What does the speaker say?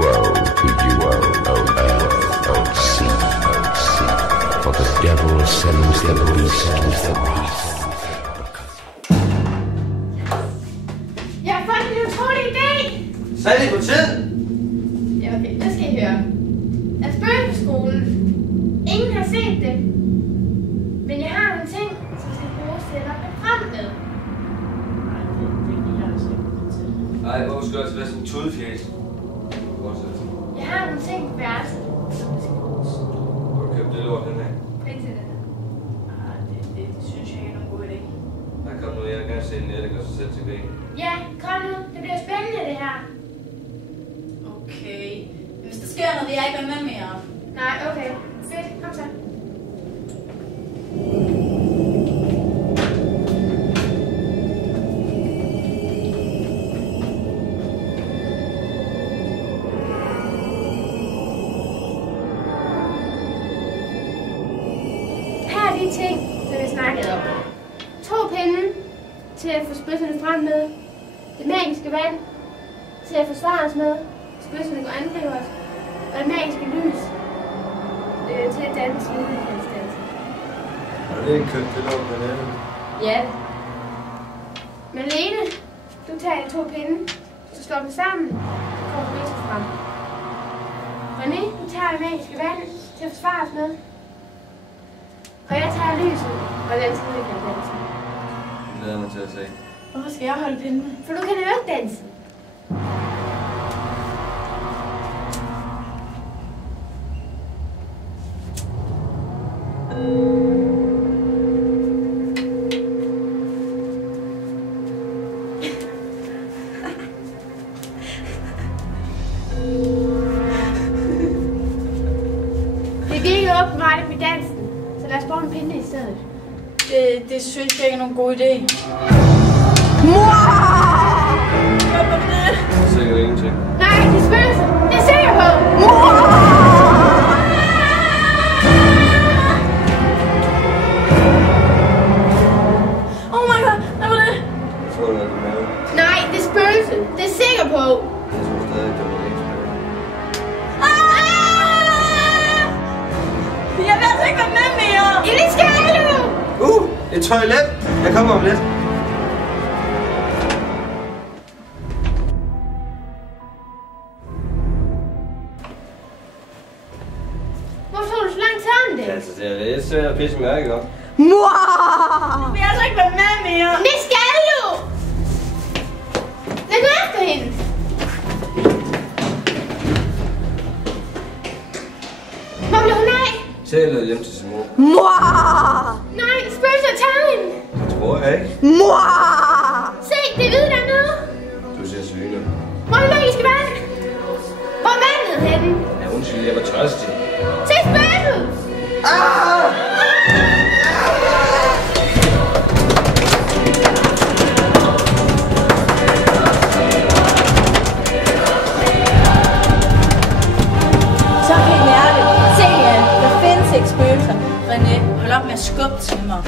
Woe to you, O earth, O sea, for the devil sends the beast with the wrath. Jeg har fået en utrolig idé! Så er det på tid! Ja, okay, det skal I høre. Jeg spørger på skolen. Ingen har set det. Men jeg har nogle ting, som skal bruges til at lokke frem med. Nej, hvor skal jeg være sådan en tudefjæs? Jeg har nogle ting på værelset, som skal bruges. Hvor har du købt det lort den her? Ikke til det. Det synes jeg ikke er nogen god idé. Der kom noget, jeg vil gerne se en Nette gør sig selv til grin. Ja, kom nu. Det bliver spændende, det her. Okay. Hvis der sker noget, vil jeg ikke være med mere. Nej, okay. Fedt. Kom så. Her er de ting, som jeg snakkede om. 2 pinde til at få spydserne frem med. Det magiske vand til at forsvare os med. Spydserne går angriber os. Og det magiske lys til at danse udviklingsdanse. Og det er ikke købt det lort med Nette. Ja. Malene, du tager de 2 pinde, så slår dem sammen, så kommer spidsen frem. René, du tager det magiske vand til at forsvare os med. Og jeg tager lyset og danser udviklingsdanse. Det glæder mig til at se. Hvorfor skal jeg holde pindene? For du kan jo ikke danse. Det virker åbenbart med dansen, så lad os bruge en pinde i stedet. Det synes jeg ikke er nogen god idé. Hvad var det? Det er sikkert ingenting. Nej, det er spøgelser. Det er jeg sikker på. Oh my god, hvad var det? Jeg tror, det er det mave. Nej, det er spøgelse. Det er jeg sikker på. Jeg tror stadig, det var det. Jeg vil altså ikke være med mere. Ja, det skal du. Et toilet! Jeg kommer om lidt. Hvorfor tog du så lang tid om det? Altså, det er lidt svært at pisse mærke op. Jeg vil altså ikke være med mere. Det skal du. Lad gå efter hende. Hvor blev hun af? Tæller hjem til sin mor. Nej, spøgelser tager hende. Det tror jeg ikke. Se, det er hvide dernede. Du ser syne. Hvor er det magiske vand? Hvor er vandet henne? Ja, undskyld, jeg var tørstig. Se spøgelset. Så helt ærligt. Se jer, der findes ikke spøgelser. René, hold op med at skubbe til mig.